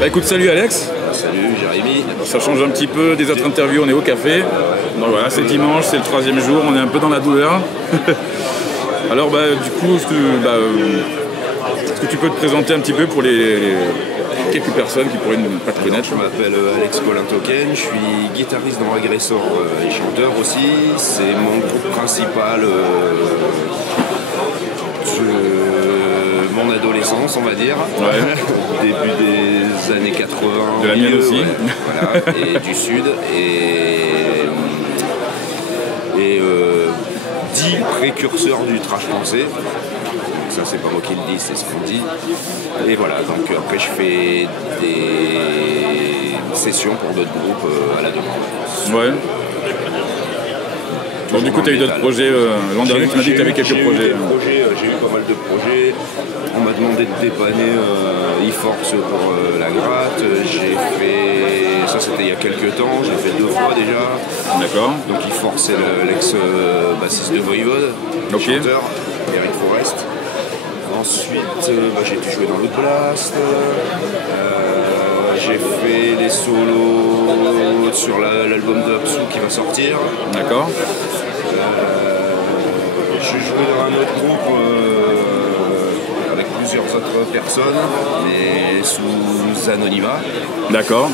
Bah écoute, salut Alex. Salut Jérémy. Ça change un petit peu des autres interviews, on est au café. Donc voilà, c'est dimanche, c'est le 3e jour, on est un peu dans la douleur. Alors bah du coup, est-ce que tu peux te présenter un petit peu pour les quelques personnes qui pourraient ne pas te connaître? Je m'appelle Alex Colin-Token, je suis guitariste dans Agressor et chanteur aussi. C'est mon groupe principal de mon adolescence, on va dire. Ouais. Début des années 80. De la mienne aussi. Ouais, voilà, et du sud. Et 10 précurseurs du trash français. Ça c'est pas moi qui le dis, c'est ce qu'on dit. Et voilà, donc après je fais des sessions pour d'autres groupes à la demande. Ouais. Donc du coup tu as eu d'autres projets, l'an dernier tu m'as dit que tu avais quelques projets. J'ai eu pas mal de projets. On m'a demandé de dépanner E-Force pour la gratte. J'ai fait, ça c'était il y a quelques temps, j'ai fait 2 fois déjà. D'accord. Donc E-Force c'est l'ex-bassiste de Voivode, chanteur, Eric Forest. Ensuite, j'ai pu jouer dans le Blast. J'ai fait des solos sur l'album de Absu qui va sortir. D'accord. J'ai joué dans un autre groupe avec plusieurs autres personnes, mais sous anonymat. D'accord.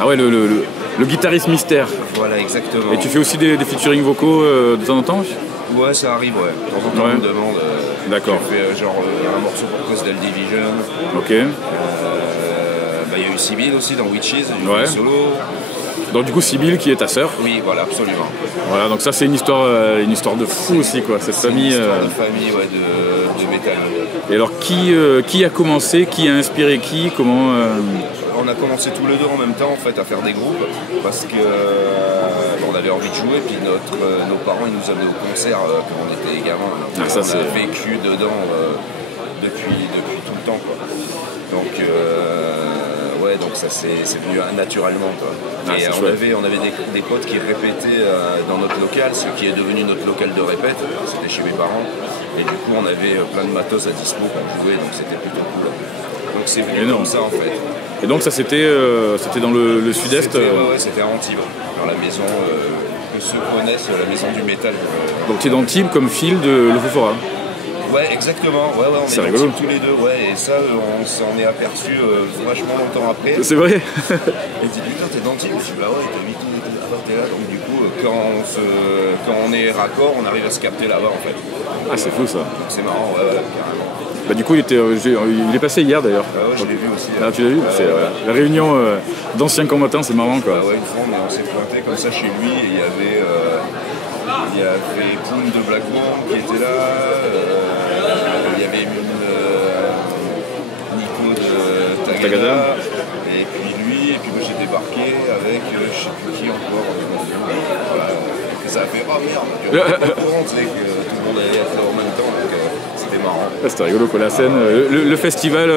Ah ouais, le guitariste mystère. Voilà, exactement. Et tu fais aussi des featuring vocaux de temps en temps? Ouais, ça arrive, ouais. De temps en temps, on me demande. D'accord. J'ai fait un morceau pour Coastal Division. Ok. Il y a eu Sibyl aussi dans Witches, du solo. Donc du coup Sibyl qui est ta sœur. Oui, voilà, absolument. Voilà, donc ça c'est une histoire de fou aussi quoi, cette famille. Une histoire de famille, ouais, de métal. Et alors qui a commencé, qui a inspiré qui, comment On a commencé tous les deux en même temps en fait à faire des groupes parce que on avait envie de jouer, puis nos parents ils nous amenaient au concert quand on était gamins. On a vécu dedans depuis tout le temps quoi. Donc donc ça c'est venu naturellement quoi. Et on avait des potes qui répétaient dans notre local, ce qui est devenu notre local de répète, c'était chez mes parents. Et du coup on avait plein de matos à dispo qu'on jouait, donc c'était plutôt cool. Donc c'est venu comme ça en fait. Et donc ça c'était dans le sud-est c'était à Antibes, dans la maison que ceux connaissent, la maison du métal. Donc tu es dans Antibes comme Phil de Lofofora. Ouais, exactement. Ouais, on est rigolo. Tous les deux, ouais. Et ça, on s'en est aperçu vachement longtemps après. C'est vrai. Et dit putain, t'es d'Antibes. Je dis bah ouais, t'as mis tout t'es là. Donc du coup, quand on est raccord, on arrive à se capter là-bas en fait. Ah, c'est fou ça. Donc c'est marrant, ouais, carrément. Bah du coup, il est passé hier d'ailleurs. Ah ouais, je l'ai vu aussi. Ah, tu l'as vu c'est, la réunion d'anciens combattants, c'est marrant quoi. Ouais, une fois, on s'est pointé comme ça chez lui et il y avait Poum de Black Bomb qui était là. Il y avait Nico de Tagada. Et puis lui, et puis moi j'ai débarqué avec je sais plus qui encore. Voilà. Et ça a fait oh merde, on était au courant, tu sais, que tout le monde allait être là en même temps, donc c'était marrant. C'était rigolo quoi, la scène, le festival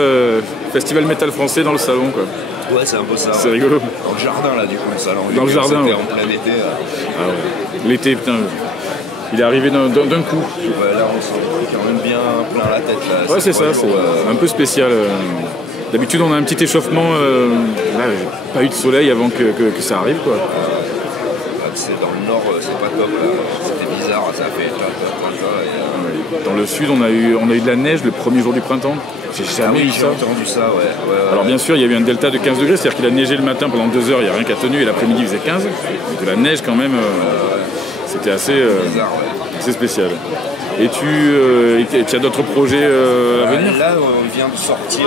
métal français dans le salon quoi. Ouais, c'est un peu ça. C'est rigolo. Dans le jardin là, du coup, le salon. Dans le jardin. C'était en plein été. Ah ouais. L'été, putain. Il est arrivé d'un coup. Ouais, là, on s'en est quand même bien plein la tête. Là. Ouais, c'est ça, c'est un peu spécial. D'habitude, on a un petit échauffement. Là, pas eu de soleil avant que ça arrive, quoi. C'est dans le nord, c'est pas top. C'était bizarre, ça a fait Dans le sud, on a eu de la neige le premier jour du printemps. J'ai jamais eu ça. J'ai entendu ça, ouais. Alors bien sûr, il y a eu un delta de 15 degrés, c'est-à-dire qu'il a neigé le matin pendant 2 heures, il n'y a rien qu'à tenu, et l'après-midi il faisait 15. Donc de la neige quand même, c'était assez, bizarre, assez spécial. Et tu as d'autres projets à venir? Là, on vient de sortir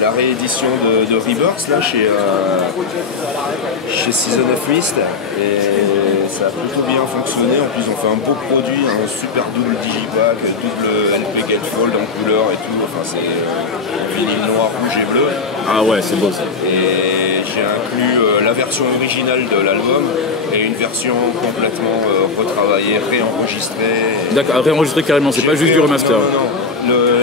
la réédition de Rebirth là, chez Season of Mist. Et ça a plutôt bien fonctionné. En plus, on fait un beau produit, un super double digipack, double LP Gatefold en couleur et tout. Enfin, c'est vinyle noir, rouge et bleu. Ah ouais, c'est beau ça. Et j'ai inclus la version originale de l'album et une version complètement retravaillée, réenregistrée. D'accord, réenregistré carrément, c'est pas juste du remaster. Non.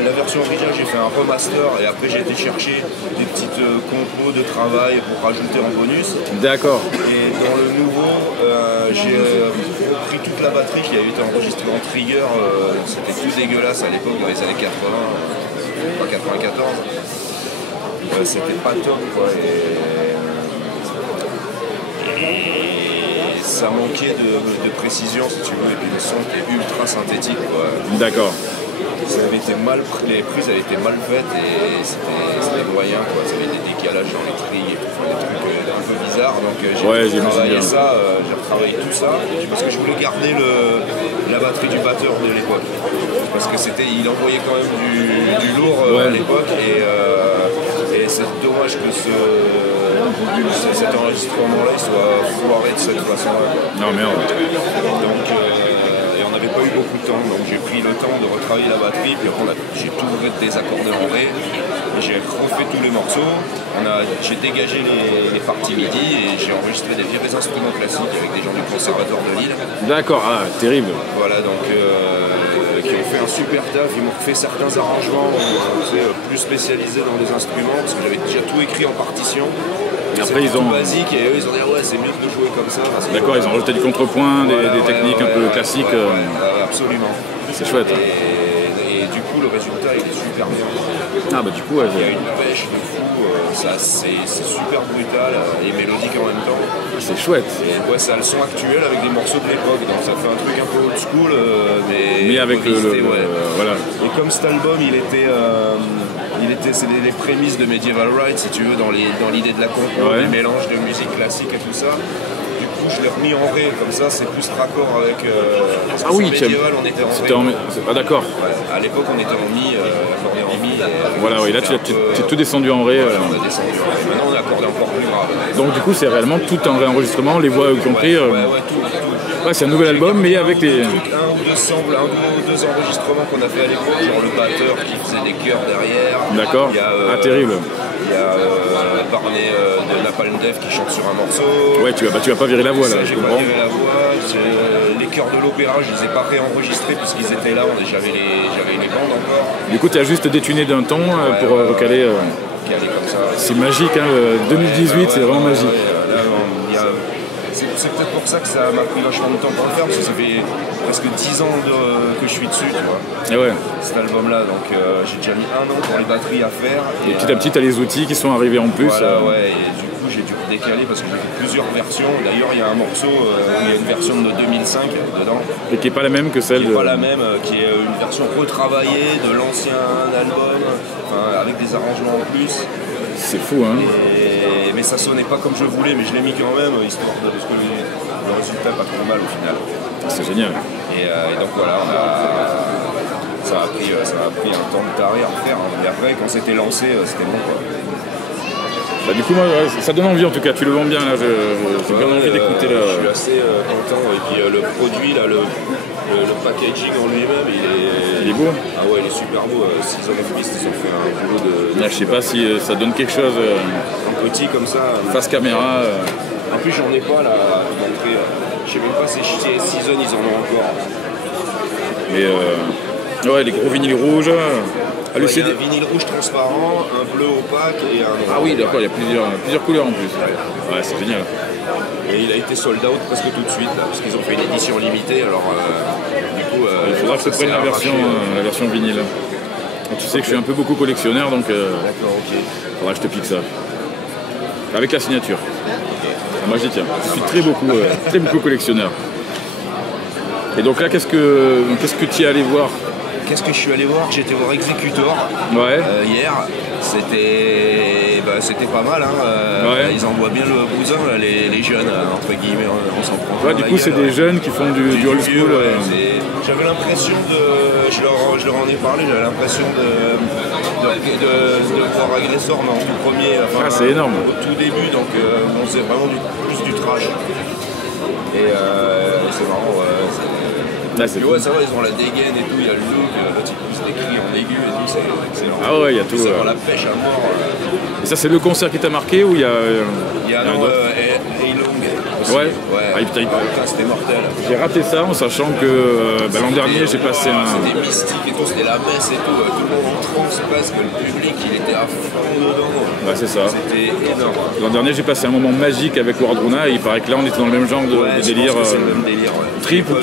La version originale, j'ai fait un remaster et après j'ai été chercher des petites compos de travail pour rajouter en bonus. D'accord. Et dans le nouveau, j'ai repris toute la batterie qui avait été enregistrée en Trigger, c'était tout dégueulasse à l'époque, dans les années 80, pas 94. C'était pas top, quoi. Et ça manquait de précision, si tu veux, et puis le son était ultra synthétique, quoi. D'accord. Les prises avaient été mal faites et c'était moyen, quoi. Ça avait des décalages dans les trilles et tout, des trucs un peu bizarres. Donc j'ai retravaillé ça, j'ai retravaillé tout ça parce que je voulais garder la batterie du batteur de l'époque. Parce que il envoyait quand même du lourd à l'époque et c'est dommage que cet enregistrement-là soit foiré de cette façon-là. Non merde. Donc on n'avait pas eu beaucoup de temps, donc j'ai pris le temps de retravailler la batterie, puis après j'ai tout désaccordé en ré, et j'ai refait tous les morceaux, j'ai dégagé les parties MIDI et j'ai enregistré des vieux instruments classiques avec des gens du conservatoire de Lille. D'accord, ah, terrible. Voilà, donc qui ont fait un super taf, ils m'ont fait certains arrangements plus spécialisés dans les instruments, parce que j'avais déjà tout écrit en partition. Après ils ont basique et eux ils ont dit ouais c'est mieux de jouer comme ça. D'accord, ils ont rajouté du contrepoint, des techniques un peu classiques. Absolument. C'est chouette. Et du coup le résultat il est super bien. Ah bah du coup il y a une pêche de fou, c'est super brutal et mélodique en même temps. C'est chouette. Et ouais, ça a le son actuel avec des morceaux de l'époque, donc ça fait un truc un peu old school mais avec voilà. Et comme cet album c'est les prémices de Medieval Ride, si tu veux, dans l'idée de la compo, des mélanges de musique classique et tout ça. Du coup, je l'ai remis en ré, comme ça, c'est plus raccord avec. Parce que Medieval, on était en ré. Ah, d'accord. Ouais, à l'époque, on était en mi. Voilà, oui, là, tu as tout descendu en ré. Voilà, on a descendu en ré. Maintenant, on accorde encore plus grave. Donc, du coup, c'est réellement tout un réenregistrement, les voix compris. Tout. Ouais, c'est un nouvel album, mais avec les. Un ou deux enregistrements qu'on a fait à l'époque, genre le batteur qui faisait des chœurs derrière. D'accord. Terrible. Il y a Barney de Napalm Death qui chante sur un morceau. Ouais, tu vas pas virer la voix là. J'ai pas viré la voix. Les chœurs de l'opéra, je les ai pas réenregistrés puisqu'ils étaient là. J'avais les bandes encore. Du coup, tu as juste détuné d'un ton pour recaler. Comme ça. C'est magique, hein. 2018, c'est vraiment magique. C'est peut-être pour ça que ça m'a pris vachement de temps pour le faire, parce que ça fait presque 10 ans que je suis dessus, tu vois. Et ouais. Cet album-là, donc j'ai déjà mis 1 an pour les batteries à faire. Et petit à petit, tu as les outils qui sont arrivés en plus. Voilà, ouais, et du coup, j'ai dû décaler parce que j'ai fait plusieurs versions. D'ailleurs, il y a un morceau, il y a une version de 2005 dedans. Et qui n'est pas la même que celle pas la même, qui est une version retravaillée de l'ancien album, avec des arrangements en plus. C'est fou, hein. Mais ça sonnait pas comme je voulais, mais je l'ai mis quand même, histoire parce que le résultat est pas trop mal au final. C'est génial. Et donc voilà, ça a pris un temps de taré à refaire, hein. Mais après, quand c'était lancé, c'était bon, quoi. Bah, du coup, moi, ça donne envie en tout cas, tu le vends bien là, j'ai bien envie d'écouter là. Je suis assez content, et puis le produit, là, le packaging en lui-même, il est beau. Ah ouais, il est super beau. 6 ans de plus, ils ont fait un boulot de. Là, je sais pas si ça donne quelque chose. Un petit comme ça. Face caméra. En plus, j'en ai pas là à montrer. Je sais même pas si Season ils en ont encore. Mais ouais, les gros vinyles rouges. Il y a un vinyle rouge transparent, un bleu opaque et un noir. Ah oui, d'accord, il y a plusieurs couleurs en plus. Ouais, c'est génial. Et il a été sold out presque tout de suite, là, parce qu'ils ont fait une édition limitée. Alors, du coup, il faudra que je prenne la version vinyle. Et tu sais que je suis un peu beaucoup collectionneur, donc d'accord, ok. Faudra que je te pique ça. Avec la signature. Okay. Moi, j'y tiens. Je suis très beaucoup collectionneur. Et donc là, qu'est-ce que tu es allé voir? Qu'est-ce que je suis allé voir? J'étais voir Executor hier. C'était pas mal. Hein. Ils envoient bien le bousin, là, les jeunes, entre guillemets. On s'en prend. Ouais, du coup, c'est des jeunes qui font du old school. J'avais l'impression je leur en ai parlé, j'avais l'impression de voir Agressor, mais en tout premier. C'est énorme. Au tout début, donc c'est vraiment plus du trash. Et c'est marrant. Là, c'est ça va, ils ont la dégaine et tout, il y a le look, l'autre il pousse des cris en aigu et tout, c'est excellent. Ah ouais, il y a tout. Ça va la pêche à mort. Et ça, c'est le concert qui t'a marqué ou il y a un autre Heilung. Ouais. C'était mortel. J'ai raté ça en sachant que l'an dernier j'ai passé un... C'était mystique et tout, c'était la messe et tout. Tout le monde en transe presque, le public il était à fond dedans. Ouais, c'est ça. C'était énorme. L'an dernier j'ai passé un moment magique avec Wardruna et il paraît que là on était dans le même genre de délire. C'est le même délire. Trip où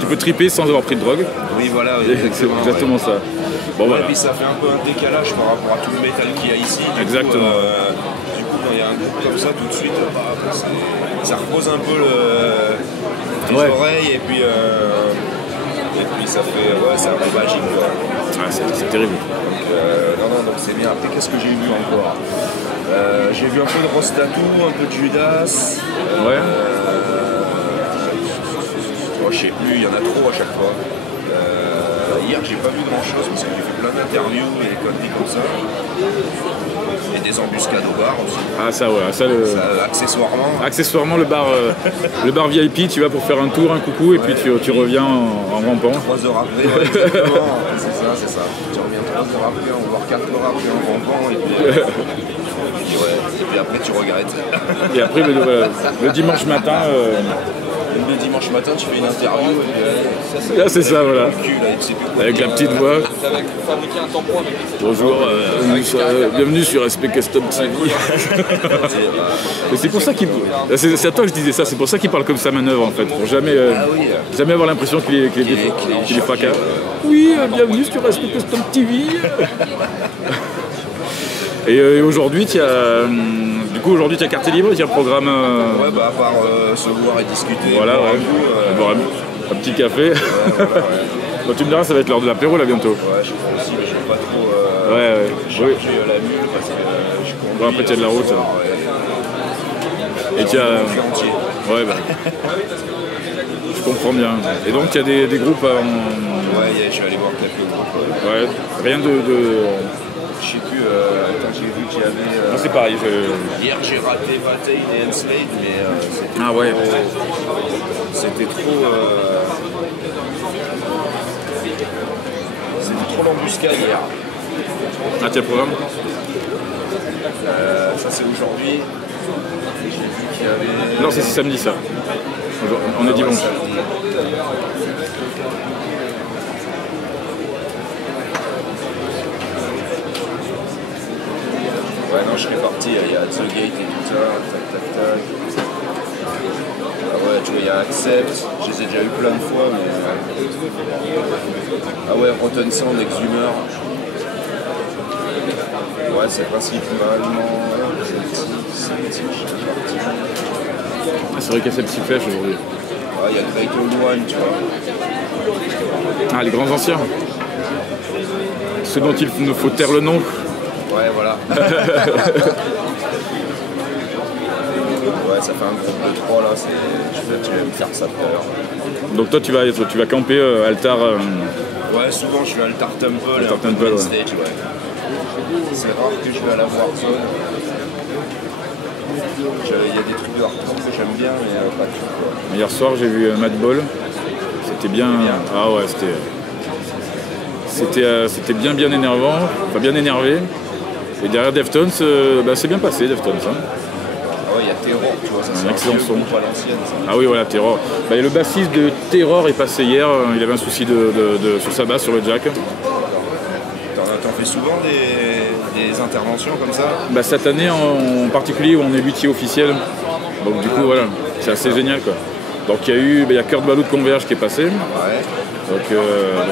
tu peux triper sans avoir pris de drogue. Oui, voilà. C'est exactement ça. Bon, voilà. Et puis ça fait un peu un décalage par rapport à tout le métal qu'il y a ici. Exactement. Du coup, quand il y a un groupe comme ça, tout de suite, ça repose un peu les oreilles et puis ça fait c'est un peu magique. Ah, c'est terrible. Donc c'est bien. Après, qu'est-ce que j'ai vu encore? J'ai vu un peu de Rostatu, un peu de Judas. Ouais. Je sais plus, il y en a trop à chaque fois. Hier, j'ai pas vu grand chose parce que j'ai fait plein d'interviews et des conneries comme ça. Et des embuscades au bar aussi. Ah, ça, ouais. Ça, accessoirement. Accessoirement, le bar VIP, tu vas pour faire un tour, un coucou, et puis tu reviens en rampant. 3 heures après, exactement. c'est ça. Tu reviens 3 heures après, voire 4 heures après en rampant, et puis après, tu regrettes. Et après, le dimanche matin. Le dimanche matin, tu fais une interview et là, c'est ça, voilà. Avec la petite voix. Bonjour, bienvenue sur SP Custom TV. C'est pour ça qu'il. C'est à toi que je disais ça, c'est pour ça qu'il parle comme ça manœuvre en fait, pour jamais avoir l'impression qu'il est fracas. Oui, bienvenue sur SP Custom TV. Et aujourd'hui, tu as. Du coup, aujourd'hui, tu as carte libre, tu as un programme. Ouais, à part se voir et discuter. Voilà, boire un petit café. Bon, tu me diras, ça va être l'heure de l'apéro là bientôt. Ouais, je crois aussi, mais je ne vais pas trop changer la mule parce que je conduis. Bon, après, tu as de la route. Et tu as. Ouais, je comprends bien. Et donc, il y a des groupes. Ouais, je suis allé voir quelques groupes. Ouais, rien de. Je sais plus, j'ai vu qu'il y avait. Non, c'est pareil. Hier, j'ai raté Valtane et Enslaved, mais ah ouais. C'était trop. C'était trop l'embuscade hier. Ah, tu as le programme? Ça, c'est aujourd'hui. J'ai vu qu'il y avait. Non, c'est samedi ça. On est dimanche. Ouais, non, je serais parti, il y a The Gate et tout ça, tac. Ah ouais, tu vois, il y a Accept, je les ai déjà eu plein de fois, mais. Ah ouais, Rotten Sand, Exhumer. Ouais, c'est principalement. C'est vrai qu'il y a cette petite flèche aujourd'hui. Ouais, il y a Great Old One, tu vois. Ah, les grands anciens. Ceux dont il nous faut taire le nom. Ouais, voilà. Ouais, ça fait un groupe de 3 là, tu vas me faire ça tout à l'heure. Donc toi tu vas camper Altar. Ouais, souvent je vais à Altar Temple et un peu de stage, ouais. C'est rare que je vais à la Warzone. Il y a des trucs de hardcore que j'aime bien, mais pas tout quoi. Hier soir j'ai vu Madball. C'était bien. Ah ouais, c'était bien énervant, enfin bien énervé. Et derrière Deftones, c'est bien passé Deftones. Hein. Ah ouais, il y a Terror, tu vois, ça c'est un excellent son. À l'ancienne, ça. Ah oui, voilà, Terror. Le bassiste de Terror est passé hier, il avait un souci sur sa basse, sur le jack. T'en fais souvent des interventions comme ça? Cette année en particulier, où on est luthier officiel. Donc du coup, voilà, c'est assez génial quoi. Donc il y a Kurt Ballou de Converge qui est passé. Ouais. Donc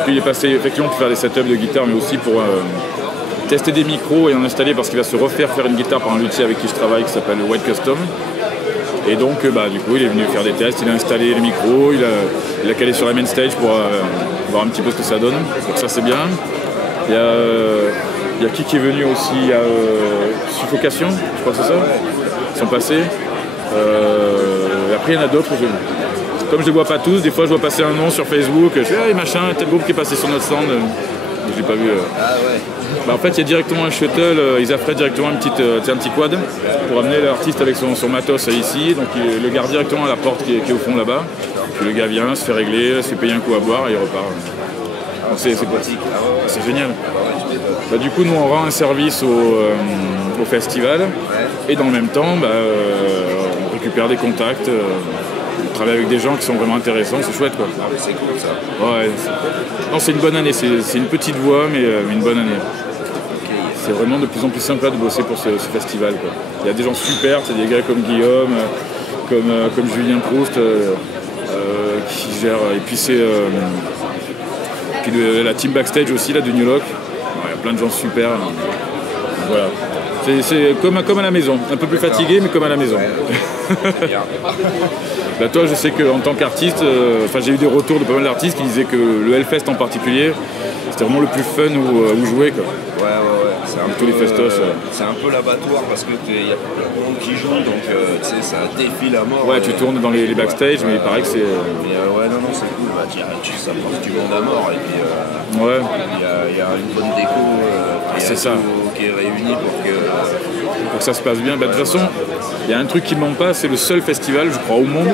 il est passé effectivement pour faire des setups de guitare, mais aussi pour tester des micros et en installer parce qu'il va se refaire faire une guitare par un luthier avec qui je travaille qui s'appelle White Custom. Et donc du coup il est venu faire des tests, il a installé les micros, il a calé sur la main stage pour voir un petit peu ce que ça donne. Donc ça c'est bien. Il y a qui est venu aussi, il y a Suffocation, je crois que c'est ça. Ils sont passés. Après il y en a d'autres. Comme je ne les vois pas tous, des fois je vois passer un nom sur Facebook, je fais hey, machin, tel groupe qui est passé sur notre stand. Je l'ai pas vu. Ah ouais. En fait, il y a directement un shuttle, ils affrètent directement un petit quad pour amener l'artiste avec son matos ici. Donc il le garde directement à la porte qui est au fond là-bas. Puis le gars vient, se fait régler, se fait payer un coup à boire et il repart. C'est génial. Du coup, nous on rend un service au festival et dans le même temps, on récupères des contacts, tu travailles avec des gens qui sont vraiment intéressants, c'est chouette quoi. Ah, c'est cool ça. Ouais, non, c'est une bonne année, c'est une petite voix mais une bonne année. C'est vraiment de plus en plus sympa de bosser pour ce festival quoi. Il y a des gens super, c'est des gars comme Guillaume, comme Julien Proust qui gèrent, et puis c'est puis la team backstage aussi là de New Lock. Il y a plein de gens super. Voilà. C'est comme à la maison, un peu plus fatigué mais comme à la maison. Bah toi je sais qu'en tant qu'artiste, j'ai eu des retours de pas mal d'artistes qui disaient que le Hellfest en particulier, c'était vraiment le plus fun où jouer quoi. Ouais. C'est un tous les festos. C'est un peu l'abattoir parce que il y a plein de monde qui joue, donc tu sais, ça défile à mort. Ouais, tu tournes dans les backstage, mais il paraît que c'est. Ouais, non, c'est cool. Bah, ça porte du monde à mort et puis ouais. Il y a une bonne déco c'est ça. Qui est réunie pour que ça se passe bien. Bah, de toute façon, il y a un truc qui ne manque pas, c'est le seul festival, je crois, au monde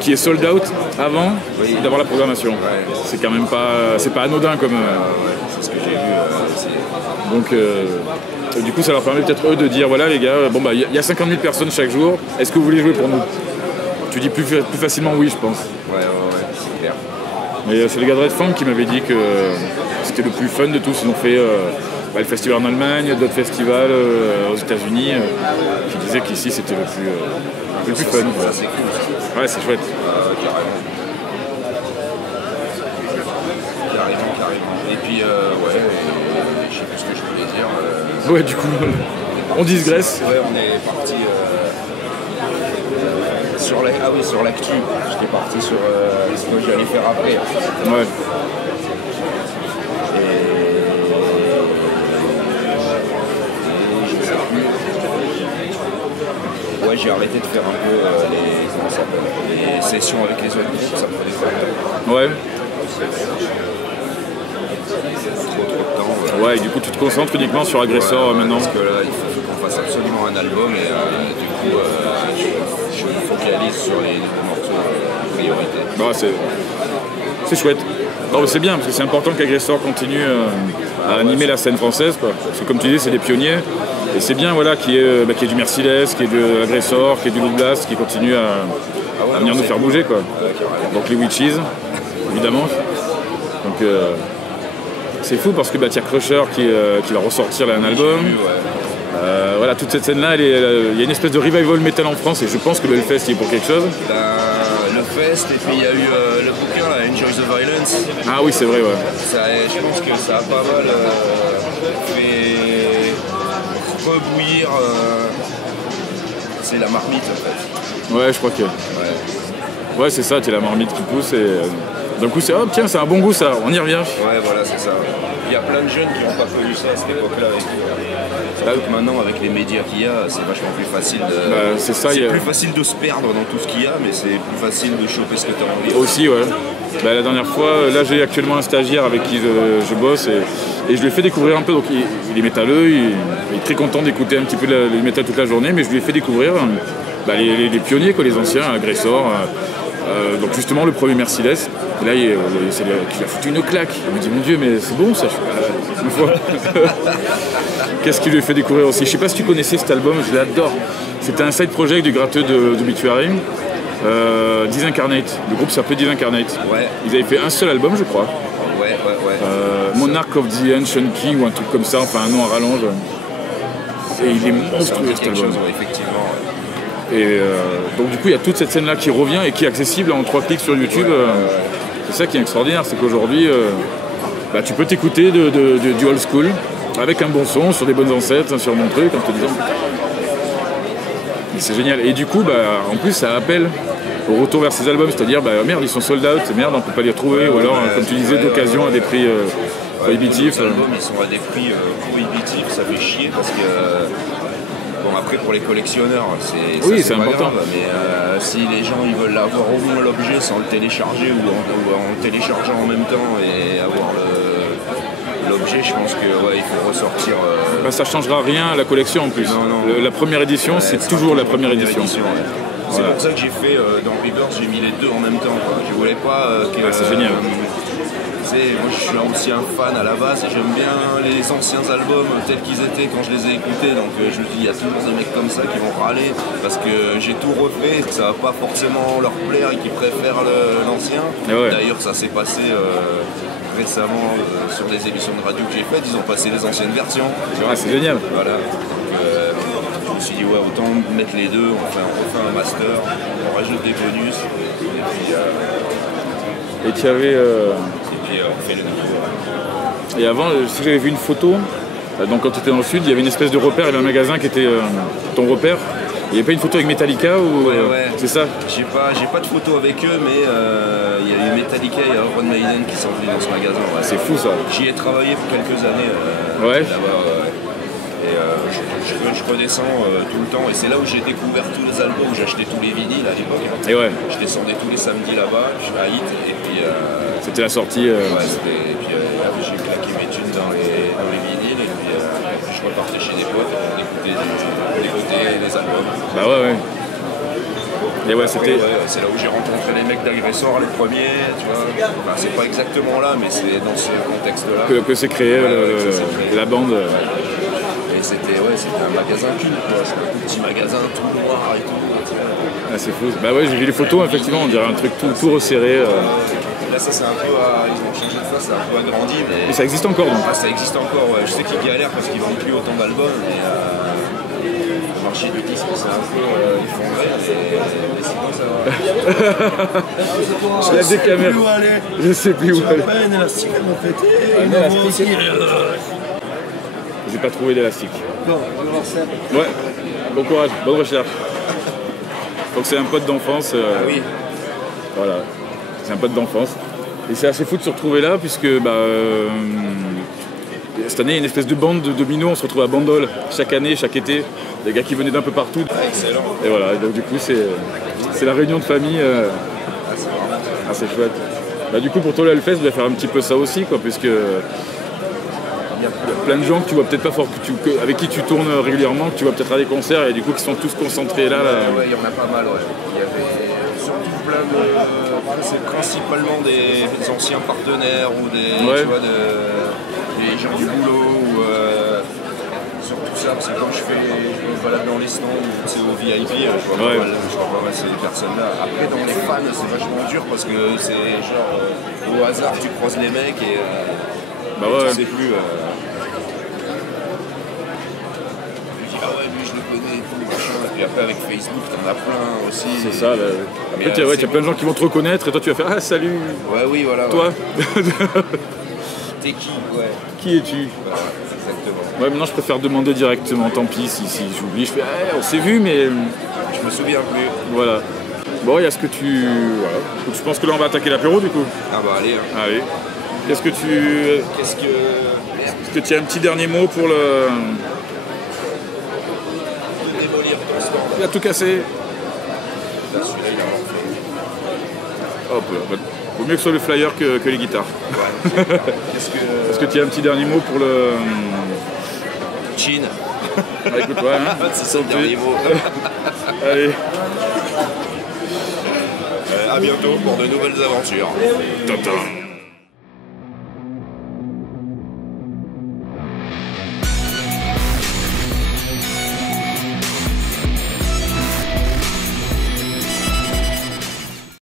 qui est sold out avant d'avoir la programmation. Ouais. C'est quand même pas, c'est pas anodin comme. C'est ce que j'ai vu. Donc, du coup, ça leur permet peut-être eux de dire voilà les gars, bon bah il y a 50 000 personnes chaque jour. Est-ce que vous voulez jouer pour nous? Tu dis plus facilement oui, je pense. Ouais, c'est clair. Mais c'est les gars de Red Fang qui m'avaient dit que c'était le plus fun de tous. Ils ont fait le festival en Allemagne, d'autres festivals aux États-Unis, qui disaient qu'ici c'était le plus fun. Ça, c'est cool. Ouais, c'est chouette. Carrément. Et puis, je sais plus ce que je voulais dire. Ouais, du coup, on digresse. Ouais, on est parti sur l'actu. J'étais parti sur ce que j'allais faire après. Ouais. Ouais, j'ai arrêté de faire un peu les sessions avec les autres groupes, ça me prenait pas. Ouais. Trop de temps. Ouais, et du coup, tu te concentres uniquement sur Agressor maintenant. Parce que là, il faut qu'on fasse absolument un album et du coup, je me focalise sur les morceaux de priorité. Ouais, c'est chouette. Non, mais c'est bien, parce que c'est important qu'Agressor continue à animer la scène française, quoi. Parce que comme tu dis, c'est des pionniers. Et c'est bien voilà, qu'il y ait du Merciless, qu'il y ait de Agressor, qu'il y ait du Loot Blast, qui continue à venir nous faire bouger, quoi. Donc les Witches, évidemment. Donc c'est fou parce que Tier Crusher qui va ressortir là, un album. Voilà, toute cette scène-là, il y a une espèce de revival metal en France et je pense que le Hellfest il est pour quelque chose. Le Fest, et puis il y a eu le bouquin, là, Enjoy the Violence. Ah oui, c'est vrai, ouais. Je pense que ça a pas mal fait rebouillir. C'est la marmite en fait. Ouais, je crois que. Ouais, c'est ça, tu es la marmite qui pousse et. D'un coup, c'est tiens, c'est un bon goût ça, on y revient. Ouais, voilà, c'est ça. Il y a plein de jeunes qui n'ont pas connu ça à cette époque-là. Maintenant, avec les médias qu'il y a, c'est vachement plus facile de. C'est plus facile de se perdre dans tout ce qu'il y a, mais c'est plus facile de choper ce que tu as envie. Aussi, ouais. La dernière fois, là, j'ai actuellement un stagiaire avec qui je bosse et je lui ai fait découvrir un peu. Donc, il est métalleux, il est très content d'écouter un petit peu le métal toute la journée, mais je lui ai fait découvrir les pionniers, quoi, les anciens, Agressor. Donc justement le premier Merciless, et là il a foutu une claque. Il me dit mon Dieu mais c'est bon ça. Une fois. Qu'est-ce qu'il lui a fait découvrir aussi? Je sais pas si tu connaissais cet album, je l'adore. C'était un side project du gratteux d'Obituary, Disincarnate. Le groupe s'appelait Disincarnate. Ouais. Ils avaient fait un seul album je crois. Ouais. Monarch of the Ancient Key ou un truc comme ça, enfin un nom à rallonge. Et il est monstrueux cet album. Effectivement. Et donc du coup il y a toute cette scène là qui revient et qui est accessible en 3 clics sur YouTube. C'est ça qui est extraordinaire, c'est qu'aujourd'hui tu peux t'écouter du old school avec un bon son sur des bonnes ancêtres, sur mon truc en te disant et c'est génial. Et du coup en plus ça appelle au retour vers ces albums, c'est-à-dire merde ils sont sold out, merde on peut pas les retrouver ou alors comme tu disais d'occasion à des prix prohibitifs. Les albums ils sont à des prix prohibitifs, ça fait chier parce que bon après pour les collectionneurs c'est important grave, mais si les gens ils veulent avoir au moins l'objet sans le télécharger ou en le téléchargeant en même temps et avoir l'objet, je pense que il faut ressortir. Ça changera rien à la collection en plus. Non. La première édition c'est toujours la première édition. C'est pour ça que j'ai fait dans Rebirth, j'ai mis les deux en même temps. Je voulais pas que. C'est génial. moi je suis aussi un fan à la base et j'aime bien les anciens albums tels qu'ils étaient quand je les ai écoutés, donc je me dis il y a toujours des mecs comme ça qui vont râler parce que j'ai tout refait, que ça va pas forcément leur plaire et qu'ils préfèrent l'ancien. Ouais. D'ailleurs ça s'est passé récemment sur des émissions de radio que j'ai faites, ils ont passé les anciennes versions. Ah, c'est génial. Voilà. Je me suis dit ouais, autant mettre les deux, on refait un master, on rajoute des bonus et tu avais on fait le nouveau. Et avant, si j'avais vu une photo, donc quand tu étais dans le sud, il y avait une espèce de repère, il y avait un magasin qui était ton repère. Il n'y avait pas une photo avec Metallica ou ouais. C'est ça? J'ai pas de photo avec eux, mais il y a eu Metallica et Iron Maiden qui sont venus dans ce magasin. Ouais. C'est fou ça. J'y ai travaillé pour quelques années là-bas. Et je redescends tout le temps. Et c'est là où j'ai découvert tous les albums, où j'achetais tous les vinyles à l'époque. Et ouais. Je descendais tous les samedis là-bas, je vais à Hit. Et puis, c'était la sortie. Ouais, et puis j'ai claqué mes thunes dans les vinyles. Et puis je repartais chez des potes, on écoutait les albums. Bah ouais. Et ouais, c'était. C'est là où j'ai rencontré les mecs d'Agressor, les premiers, tu vois. Enfin, c'est pas exactement là, mais c'est dans ce contexte-là. Que s'est créé la bande. Et c'était un magasin culte, quoi. C'est un petit magasin tout noir et tout. Ah, c'est fou. Bah ouais, j'ai vu les photos, effectivement, on dirait un truc tout resserré. Là, ça c'est un peu. Ils ont changé de face, c'est un peu agrandi. Mais ça existe encore donc. Ah, ça existe encore, ouais. Je sais qu'ils galèrent parce qu'ils vendent plus autant d'albums. Le marché du disque, c'est un peu effondré. Mais sinon, ça va. Il y a des caméras. Je sais plus où aller. Un élastique à mon pété. J'ai pas trouvé d'élastique. Bon, je vais voir ça. Ouais, bon courage, bonne recherche. Donc c'est un pote d'enfance. Oui. Voilà, c'est un pote d'enfance. Et c'est assez fou de se retrouver là, puisque cette année, il y a une espèce de bande de dominos, on se retrouve à Bandol chaque année, chaque été. Des gars qui venaient d'un peu partout. Excellent. Et voilà, et donc du coup, c'est la réunion de famille. C'est chouette. Bah, du coup, pour toi, le Hellfest, va faire un petit peu ça aussi, quoi, puisque il y a plein de gens que tu vois peut-être pas fort, avec qui tu tournes régulièrement, que tu vois peut-être à des concerts, et du coup, qui sont tous concentrés là. Ouais, il y en a pas mal, ouais. Il y avait surtout plein de. C'est principalement des anciens partenaires ou des, tu vois, des gens du boulot ou. Surtout ça, parce que quand je me balade dans les stands, c'est au VIP, je vois pas mal ces personnes-là. Après, dans les fans, c'est vachement dur parce que c'est genre au hasard, tu croises les mecs et tu sais plus. Je dis, ah ouais, lui je le connais et tout, machin. Et puis après, avec Facebook, t'en as plein aussi. C'est ça, là. Après, il y a plein de gens qui vont te reconnaître et toi, tu vas faire ah, salut. Ouais, oui, voilà. Toi T'es qui? Ouais. Qui es-tu? Exactement. Ouais, maintenant je préfère demander directement, tant pis si j'oublie, je fais on s'est vu mais. Je me souviens plus. Voilà. Bon, il y a ce que tu. Voilà. Donc, je pense que là on va attaquer l'apéro du coup. Ah bah allez. Hein. Allez. Est-ce que tu as un petit dernier mot pour le. Démolir ton stand. Il a tout cassé. Là, celui-là, il a rien fait. Hop là. Vaut mieux que ce soit le flyer que les guitares. Ouais. Est-ce que tu as un petit dernier mot pour le. Chin. Bah, écoute, ouais, hein. C'est ça le dernier mot. Allez. À bientôt pour de nouvelles aventures. Tintin.